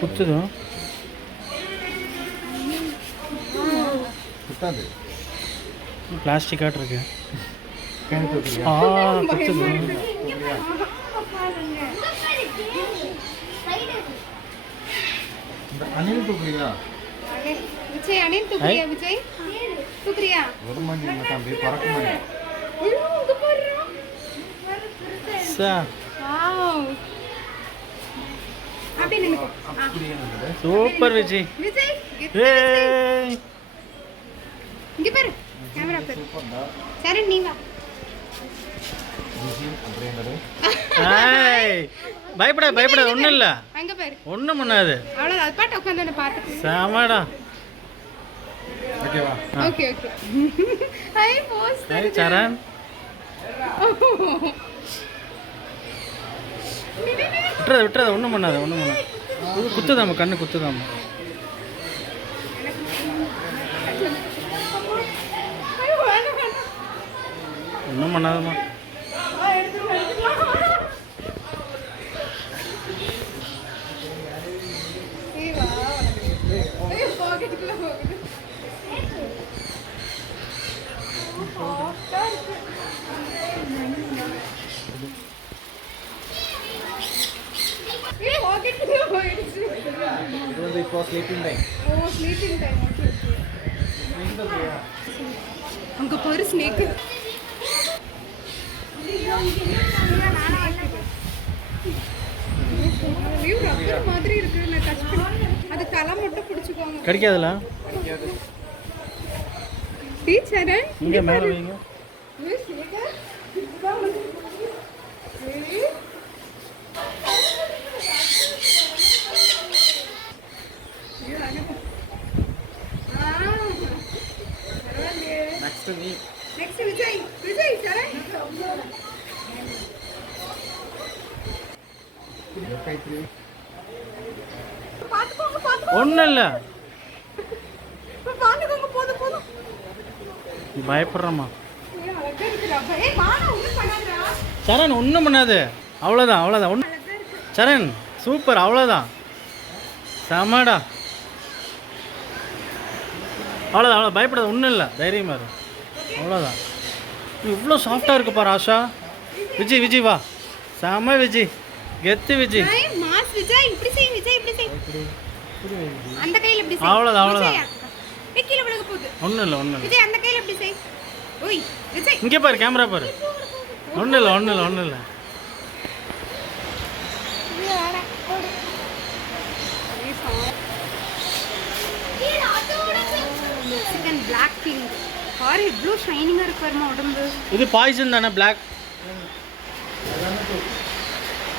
குத்துது plastic add இருக்கு. குத்துது. அணில் தூக்குறியா? விஜய் அணில் தூக்குறியா? விஜய் தூக்குறியா? ஒரு மணி தம்பி பறக்க மணி. சூப்பர் விஜய். விஜய் இங்க பாரு கேமரா பாரு. சரி நீ வா. பயப்பட பயப்பட ஒன்றும் இல்லை. அங்க பாரு ஒன்றும் பண்ணாது. அவ்வளோ அது பாட்டு உட்காந்து பார்த்து சாமாடா. ஓகேவா? Okay okay. ஹை போஸ்ட் சரண் விட்டுறது ஒன்றும் பண்ணாது ஒன்றும் பண்ணாது. குத்துதாம்மா கண்ணு குத்துதாம்மா. ஒன்றும் பண்ணாதம்மா. அங்க பாரு ஸ்னேக். ரப்பர் மாதிரி இருக்கு. நான் டச் பண்ணி அது தலை மட்டும் பிடிச்சுக்கோங்க. கிடைக்காதுல டீச்சரன் இங்க மேல வைங்க. நெக்ஸ்ட் விஜய் விஜய் சரண். ஒன்றும் இல்லை. பாத்துக்கோங்க போதும் போதும். பயப்படுறம்மா. சரண் ஒன்றும் பண்ணாது. அவ்வளோதான் அவ்வளோதான். ஒன்று சரண் சூப்பர் அவ்வளோதான். செமடா. அவ்வளோதான் அவ்வளோ பயப்படாது. ஒன்றும் இல்லை தைரியமாக இரு. அவ்வளோதான். இவ்வளோ சாஃப்டாக இருக்கு பாரு ஆஷா. விஜய் விஜய் வா. செம விஜய் கெத்து விஜய். அந்த கையில இப்படி செய். அவ்வளோதான் அவ்வளோதான். கீழ விழுக போகுது. ஒன்றும் இல்லை ஒன்றும் இல்லை. விஜய் அந்த கையில இப்படி செய். ஓய் விஜய் இங்கே பாரு கேமரா பாரு. ஒன்றும் இல்லை ஒன்றும் இல்லை ஒன்றும் இல்லை. பிளாக் கிங் பாரு இவ்வளோ ஷைனிங்காக இருக்கு பாருமா உடம்பு. இது பாய்சன் தானே பிளாக்.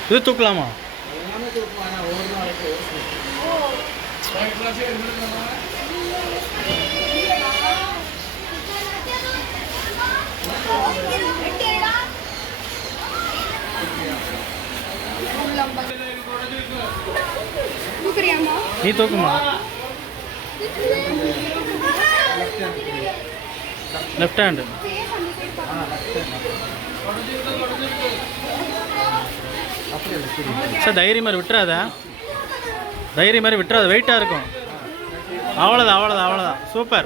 இது தூக்கலாமா? தூக்குறியாமா? நீ தூக்குமா? Left hand. சார் தைரியம் மாதிரி விட்டுறாத. தைரியம் மாதிரி விட்டுறாத. வெயிட்டாக இருக்கும். அவ்வளோதான் அவ்வளோதான் அவ்வளோதான். சூப்பர்.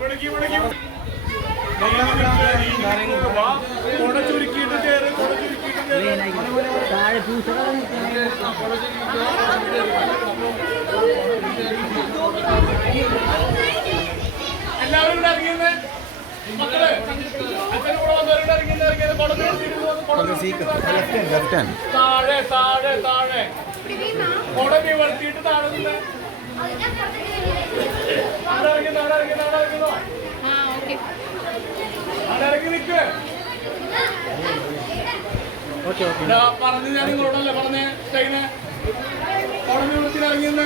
ഓക്കെ ഓക്കെ പറഞ്ഞു ഞാൻ നിങ്ങളോടല്ലേ പറഞ്ഞേ സ്റ്റൈനെ ഉടനെ വിളിച്ചിട്ട് ഇറങ്ങിയെന്ന്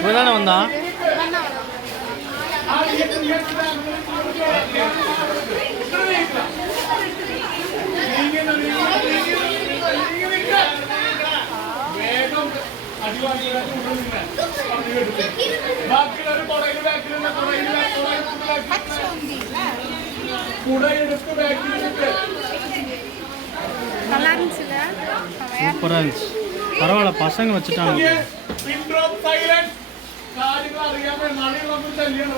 ഇവനാണ് വന്നാ വേഗം അടിവാങ്ങിയതായിട്ട് ബാക്കിയുള്ളൊരു കുടയെടുത്ത് ബാക്കിലെടുത്ത് நல்லா இருந்துச்சுல சூப்பராக இருந்துச்சு. பரவாயில்ல, பசங்க வச்சுட்டாங்க. കാര്യങ്ങൾ അറിയാൻ വേണ്ടി നാളെ ശല്യം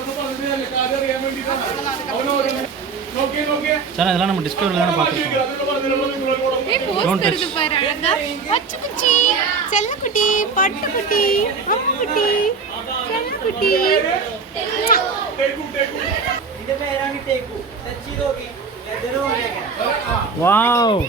കാര്യം അറിയാൻ വേണ്ടിയിട്ടാണ്. சார் இதெல்லாம் நம்ம டிஸ்கவரியில் தானே பார்த்துருக்கோம். போஸ்ட் பாரு அழகா பச்சைக்குச்சி செல்லக்குட்டி பட்டுக்குட்டி அம்முக்குட்டி செல்லக்குட்டி ഇതിന്റെ പേരാണ് ടേക്കു. ടച്ച് ചെയ്തോക്കി ലെതർ പോലെയൊക്കെ. வாவ்,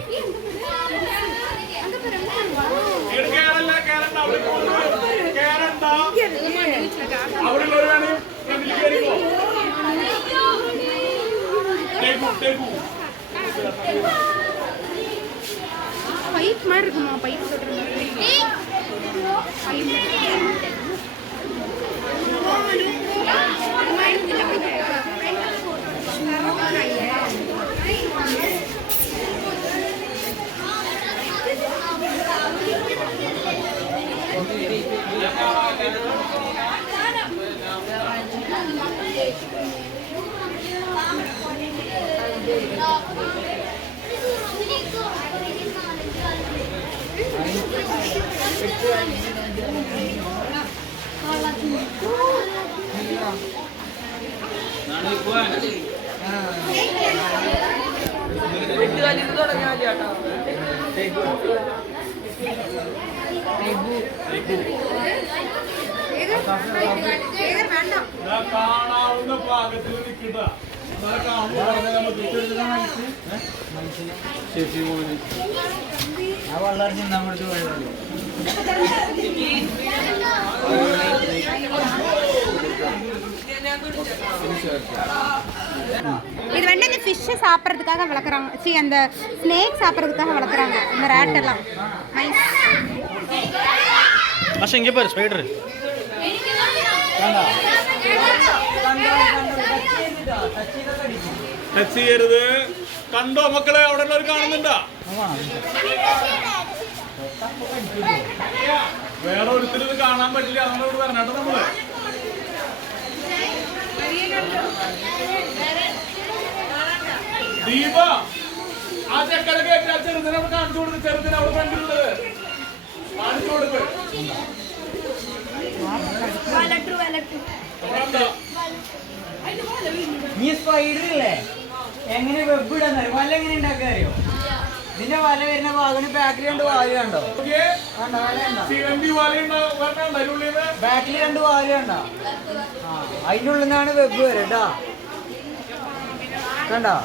பைப் மாதிரி இருக்குமா? பைப் சொல்ற കാണാവുന്ന പാകത്തിൽ നിൽക്കട്ട ആ വളരെ ചിന്താമടുത്ത് പോയത്. இது வந்து இந்த ஃபிஷ் சாப்பிட்றதுக்காக வளர்க்குறாங்க. அந்த ஸ்னேக் சாப்பிட்றதுக்காக வளர்க்குறாங்க இந்த ரேட் எல்லாம். ஆஷா இங்கே பாரு, ஸ்பைடர். ടച്ച് ചെയ്യരുത്. കണ്ടോ മക്കളെ, അവിടെ ഉള്ളവർ കാണുന്നുണ്ടോ? വേറെ ഒരിക്കലും ഇത് കാണാൻ പറ്റില്ല. നമ്മളോട് പറഞ്ഞോ നമ്മള്. ദീപ ആ ചെക്കനെ കയറ്റാ. ചെറുതിനെ അവിടെ കാണിച്ചു കൊടുക്ക്. ചെറുതിനെ അവിടെ ഫ്രണ്ടിലുള്ളത് കാണിച്ചു കൊടുക്ക്. ഈ സ്പൈഡർ ഇല്ലേ എങ്ങനെ വെബ് ഇടാൻ അറിയോ? വല എങ്ങനെ ഉണ്ടാക്കാൻ അറിയോ? ഇതിന്റെ വല വരുന്ന ഭാഗത്തിന് ബാക്കിൽ 2 വാല് കണ്ടോ? കണ്ടോ വല കണ്ടോ? ബാക്കിൽ 2 വാല് കണ്ടോ? അതിൻ്റെ ഉള്ളിൽ നിന്നാണ് വെബ് വരെ കേട്ടോ. കണ്ടോ?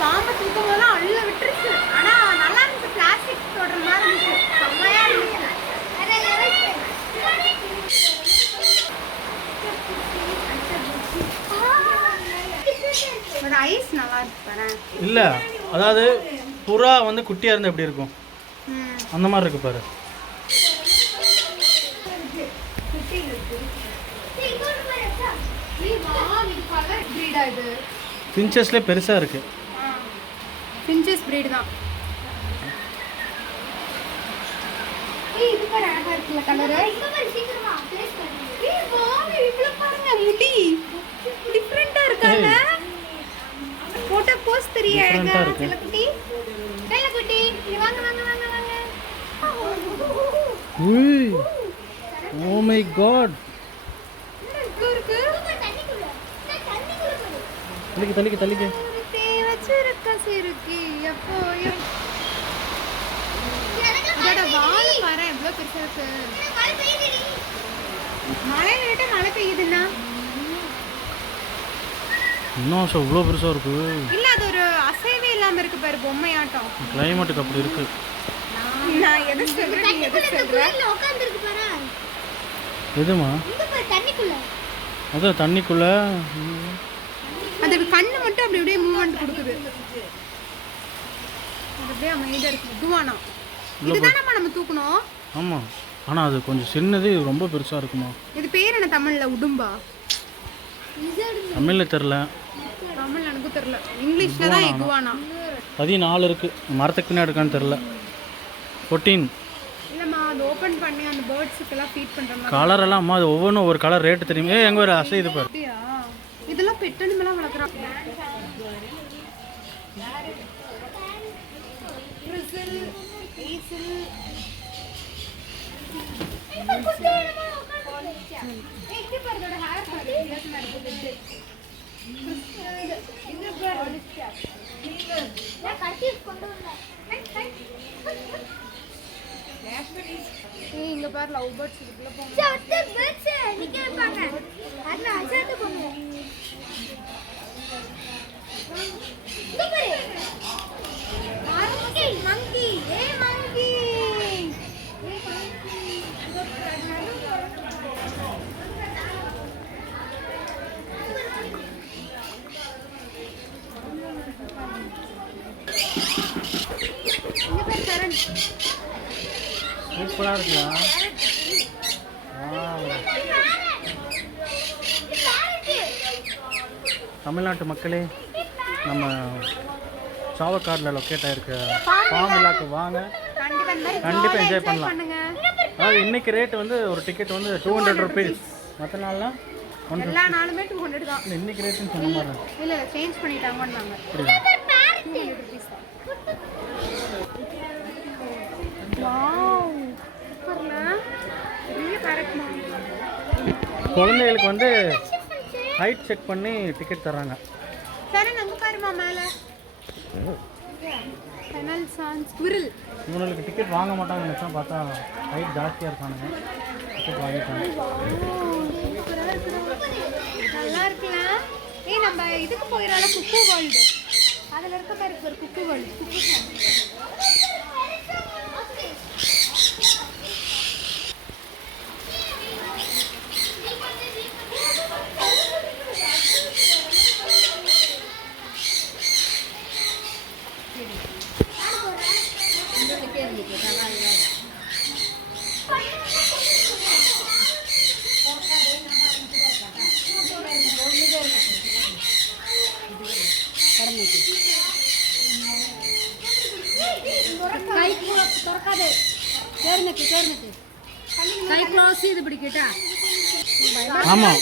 பாம்பை தூக்கும் போதெல்லாம் அள்ள விட்டுருச்சு. ஆனா நல்லா இருந்துச்சு. பிளாஸ்டிக் தொடர மாதிரி இருந்துச்சு. செம்மையா இருந்துச்சு. ஐஸ் நல்லா இருக்கு பாரு. இல்லை, அதாவது புறா வந்து குட்டியாக இருந்தால் எப்படி இருக்கும் அந்த மாதிரி இருக்கு பாரு. பிஞ்சஸ்லேயே பெருசாக இருக்கு. பிஞ்சஸ் பிரீட் தான். இது பாரு அழகா இருக்குல கலர். இவ்வளவு பாருங்க முடி டிஃபரெண்டா இருக்காங்க. போட்டோ போஸ் தெரிய அழகா செல்லக்குட்டி. செல்லக்குட்டி இங்க வாங்க வாங்க வாங்க வாங்க. உய், ஓ மை காட். இருக்கு தள்ளிக்கு தள்ளிக்கு. வச்சிருக்க சிறுக்கி எப்போ இதோட வால் பாரு எவ்வளோ பெருசா இருக்கு. மழை விட்டு மழை பெய்யுதுன்னா இன்னும் ஆஷா இவ்வளோ பெருசாக இருக்கு. இல்ல அது ஒரு அசைவே இல்லாம இருக்கு பாரு பொம்மையாட்டம். கிளைமேட்டுக்கு அப்படி இருக்கு. நான் எதை சொல்றேன் நீ எதை சொல்ற? உட்கார்ந்திருக்கு பாரு. எதுமா? இங்க பாரு தண்ணிக்குள்ள. அதான் தண்ணிக்குள்ள. அது கண்ணு மட்டும் அப்படி அப்படியே மூவ்மெண்ட் கொடுக்குது. அது அப்படியே அமைதியா இருக்கு. இதுவானா? இதுதானம்மா நம்ம தூக்கணும். ஆமாம், ஆனால் அது கொஞ்சம் சின்னது, இது ரொம்ப பெருசாக இருக்குமா. இது பேர் என்ன தமிழ்ல? உடும்பா? தமிழில் தெரில, தமிழ் எனக்கு தெரியல. இங்கிலீஷ்ல தான் இகுவானா. 14 இருக்குது. மரத்துக்கு பின்னாடி இருக்கான்னு தெரில. 14. இல்லம்மா அது ஓபன் பண்ணி அந்த பேர்ட்ஸுக்கெல்லாம் ஃபீட் பண்ற மாதிரி. கலர் எல்லாம் அம்மா அது ஒவ்வொன்றும் ஒரு கலர் ரேட்டு தெரியும். எங்கே ஒரு அசைது பாரு. அப்படியா? இதெல்லாம் பெட் அனிமலா வளர்க்குறாங்க. ரிசில், ஈசில். எப்படி பாரு இதோட ஹேர் பாரு. வித்தியாசமா இருக்கு. இது பாரு. நான் கட்டி கொண்டு வந்தேன். ஏய் இங்க பாரு லவ் பேர்ட்ஸ் இதுக்குள்ள போங்க. சத்த பேர்ட்ஸ் நிக்க வைப்பாங்க. அதுல அசத்து போங்க. இங்க பாரு. மங்கி மங்கி. ஏய் மங்கி. இங்க பாரு கரண். சூப்பராக இருக்குதா? தமிழ்நாட்டு மக்களே, நம்ம சாவக்காடில் லொக்கேட் ஆகிருக்க ஃபார்ம் விழாக்கு வாங்க, கண்டிப்பா இந்த மாதிரி கண்டிப்பாக jolly என்ஜாய் enjoy பண்ணலாம். பண்ணுங்க. அதாவது இன்றைக்கி ரேட்டு வந்து ஒரு டிக்கெட் வந்து 200 ருபீஸ். மற்ற நாள்லாம் 150. எல்லா நாளுமே 200 தான். இல்லை இன்றைக்கி ரேட்டுன்னு சொன்ன மாதிரி இருக்கு. இல்ல சேஞ்ச் பண்ணிட்டாங்கன்னாங்க. அப்படியா? 200 rupees தான். வாவ் சூப்பர்ல. பெரிய பேரட்மா. குழந்தைகளுக்கு வந்து ஹைட் செக் பண்ணி டிக்கெட் தர்றாங்க. சரி அங்க பாருமா மேல. ஃபெனல் சான் ஸ்குரில். இவங்களுக்கு டிக்கெட் வாங்க மாட்டாங்கன்னு நினச்சா பார்த்தா ஹைட் ஜாஸ்தியாக இருக்கானுங்க. டிக்கெட் வாங்கிட்டாங்க. சூப்பரா இருக்குடா. நல்லா இருக்குல. ஏய் நம்ம இதுக்கு போயிரால குக்கு வேர்ல்ட். அதுல இருக்க பாரு ஒரு குக்கு வேர்ல்ட். குக்கு തുറക്കാതെ ചേർന്നിട്ട് കൈ ക്ലോസ് ചെയ്ത് പിടിക്കട്ടാ. ஆமாம்,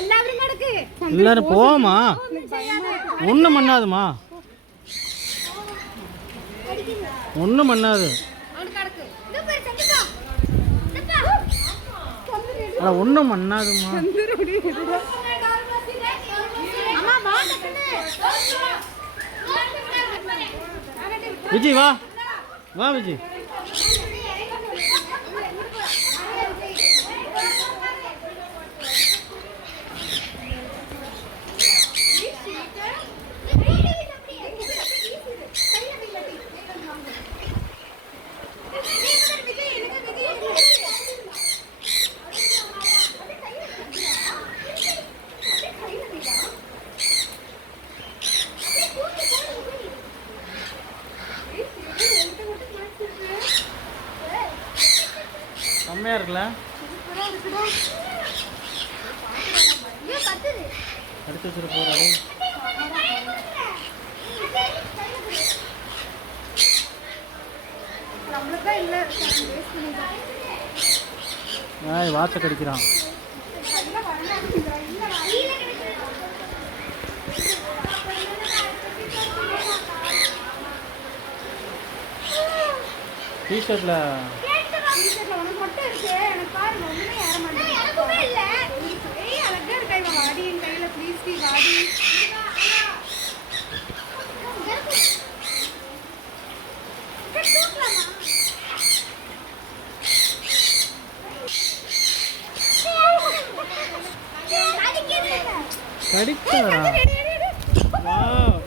எல்லாரும் கடக்கு. எல்லாரும் போமா, ஒன்றும் பண்ணாதுமா, ஒன்றும் பண்ணாது. ஆனால் ஒன்றும் பண்ணாதுமா. அம்மா வா டக்குனு. விஜய் வா, வா விஜய். செம்மையாக இருக்குல்ல? அடுத்து வச்சுட்டு போகிறாரு. நம்மளுக்கு இல்ல வேஸ்ட் பண்ணிட்டோம். வாட்சை கடிக்கிறான். டிஷர்ட்டில் உனக்கு மட்டும் இருக்கு. எனக்கு பாரு ஒண்ணுமே ஏற மாட்டேங்குது. எனக்குமே இல்ல. ஏய் அழகா இருக்கா இவ. வாடி என் கையில ப்ளீஸ் டி வாடி. கடிக்கலடா. வா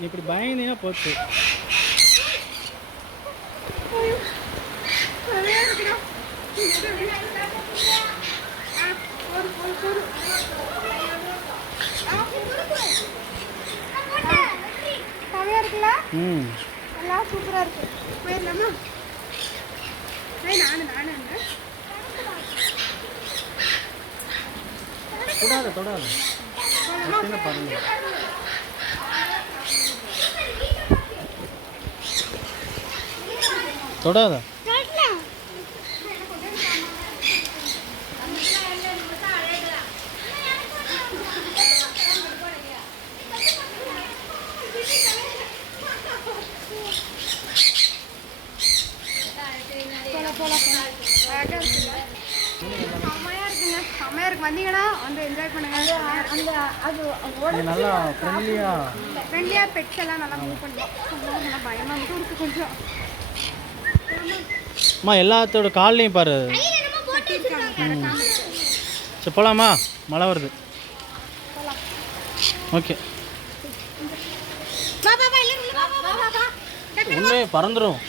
இப்படி பயந்தீங்கன்னா போச்சு. செமையா இருக்குல்ல? ம் எல்லாம் சூப்பரா இருக்கு. போயிடலாமா? நானு தொடாத தொடாத சின்ன பாருங்க. தொடாத. அழகா இருக்குல்ல? செமையா இருக்குங்க. செமையா இருக்கு. வந்தீங்கன்னா வந்து என்ஜாய் பண்ணுங்க. இது நல்லா ஃப்ரெண்ட்லியா பெட்ஸ் எல்லாம் நல்லா மூவ் பண்ணுவோம். நல்லா பயமா இருக்கு கொஞ்சம். அம்மா எல்லாத்தோட கால்லையும் பாரு. சரி போகலாமா? மழை வருது. ஓகே உள்ளே பறந்துடும்.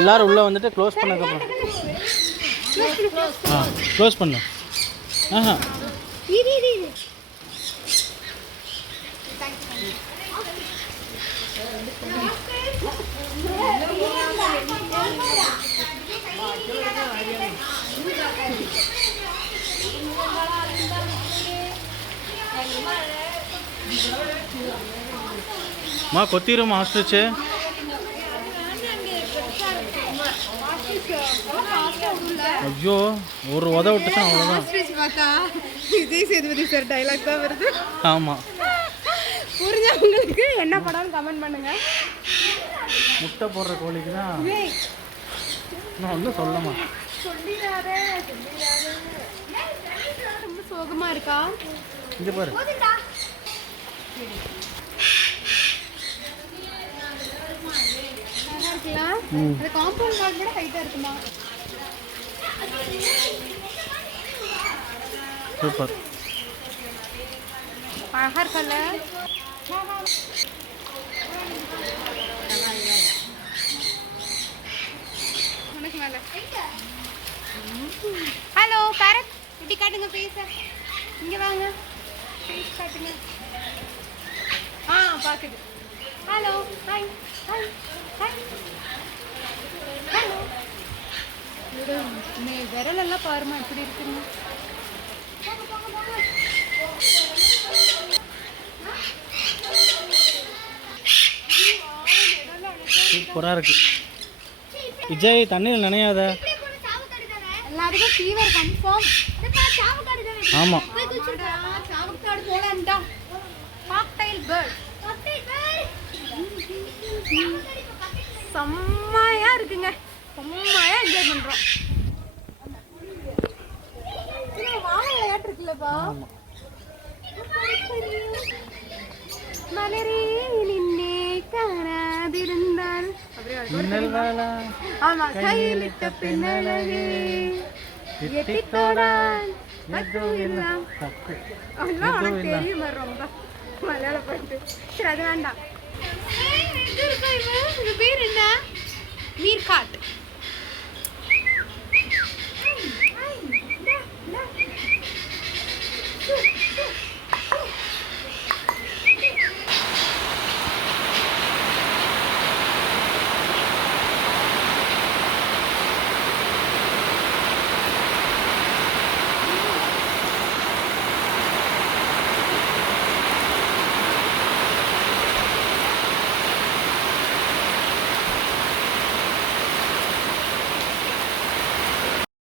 எல்லாரும் உள்ளே வந்துட்டு க்ளோஸ் பண்ணதுக்கப்புறம் க்ளோஸ் பண்ணு. ஆஹா மா கொத்திரும் ஆஸ்ட்ரிச்சு. ஐயோ ஒரு உத விட்டுச்சா அவ்வளோதான். விஜய் சேதுபதி சார் டைலாக் தான் வருது. ஆமாம் புரிஞ்சவங்களுக்கு என்ன படம்னு கமெண்ட் பண்ணுங்க. முட்டை போடுற கோழிக்கு தான் நான் ஒன்றும் சொல்லமா. சொல்லிடாரு. ரொம்ப சோகமா இருக்கா? இங்கே பாரு. நல்லா இருக்கலாம். அந்த காம்பவுண்ட் வால் கூட ஹைட்டா இருக்குமா? சூப்பர். அழகா இருக்கல. ஹலோ பேரட் இப்படி காட்டுங்க பேச. இங்க வாங்க பேஸ் காட்டுங்க. பாக்குது. Hello hi hi hi hello. விரல் எல்லாம் பாருமா எப்படி இருக்குங்க. சூப்பராக இருக்கு. விஜய் தண்ணியில் நினையாத. எல்லாருக்கும் ஃபீவர் கன்ஃபார்ம். ஆமாம் சாவுக்காடு போலான்டா. காக்டைல் பேர்ட் செம்மையா இருக்குங்க. செம்மையா என்ஜாய் பண்றோம். வாழை விளையாட்டு இருக்குல்லப்பா. மலரே நின்னே காணாதிருந்தால் ஆமா கையிலிட்ட பின்னழகே எட்டித்தோடான் எல்லாம் உனக்கு தெரியுமா ரொம்ப மலையாள பாட்டு. சரி அது வேண்டாம். இது பேர் என்ன? மீர்காட்.